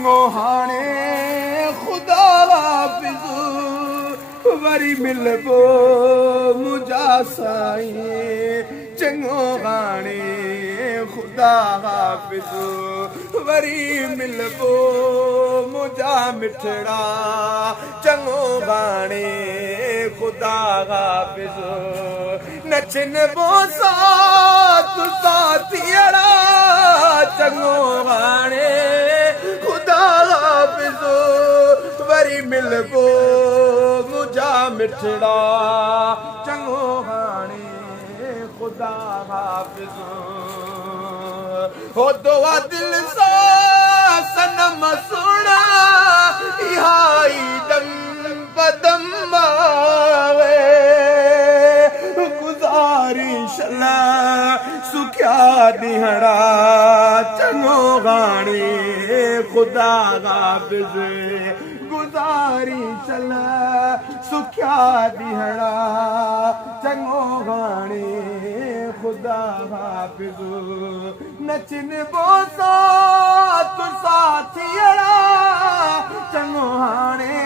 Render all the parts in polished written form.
चङो हाणे ख़ुदा हाफ़िज़ वरी मिलबो मुंहिंजा साईं चङो हाणे ख़ुदा हाफ़िज़ वरी मिलबो मुंहिंजा मिठड़ा चङो हाणे ख़ुदा हाफ़िज़ नचनिबो साथ साथियड़ा चङो हाणे ख़ुदा हाफ़िज़ वरी मिलबो मुंहिंजा मिठड़ा चङो हाणे ख़ुदा हाफ़िज़ हो दुआ दिल सां सनम सुणा इहा ई दम बदम आवे गुज़ारिश सुखिया ॾींहड़ा चङो हाणे ख़ुदा हाफ़िज़ गुज़ारिश सुखिया ॾींहड़ा चङो हाणे ख़ुदा हाफ़िज़ नचनिबो साथ साथियड़ा चङो हाणे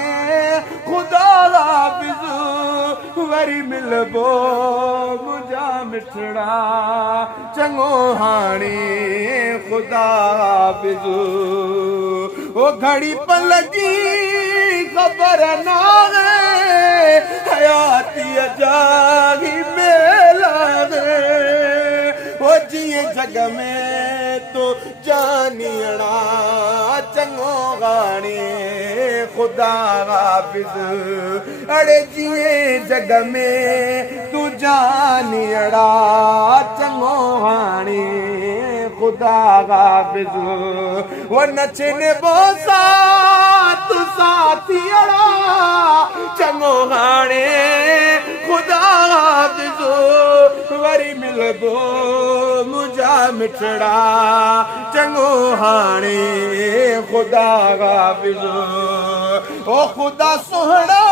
ख़ुदा हाफ़िज़ वरी मिलबो मुंहिंजा मिठड़ा चङो हाणे ख़ुदा हाफ़िज़ ओ घड़ी पल जी ख़बर नाहे हयातीअ जागी मेलाहे ओ जीअं जग में तो जानियड़ा चङो हाणे ख़ुदा हाफ़िज़ अड़े जीअं जग में तू जानियड़ा चङो हाणे ख़ुदा हाफ़िज़ वो नचनिबो साथ साथियड़ा चङो हाणे ख़ुदा हाफ़िज़ वरी मिलबो मुंहिंजा मिठड़ा चङो हाणे ख़ुदा हाफ़िज़ ओ ख़ुदा सुहिणा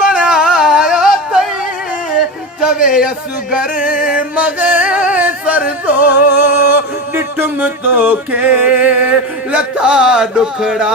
बणायो अथई चवे असगर मगे सरदो ॾिठुमि तोखे लथा ॾुखड़ा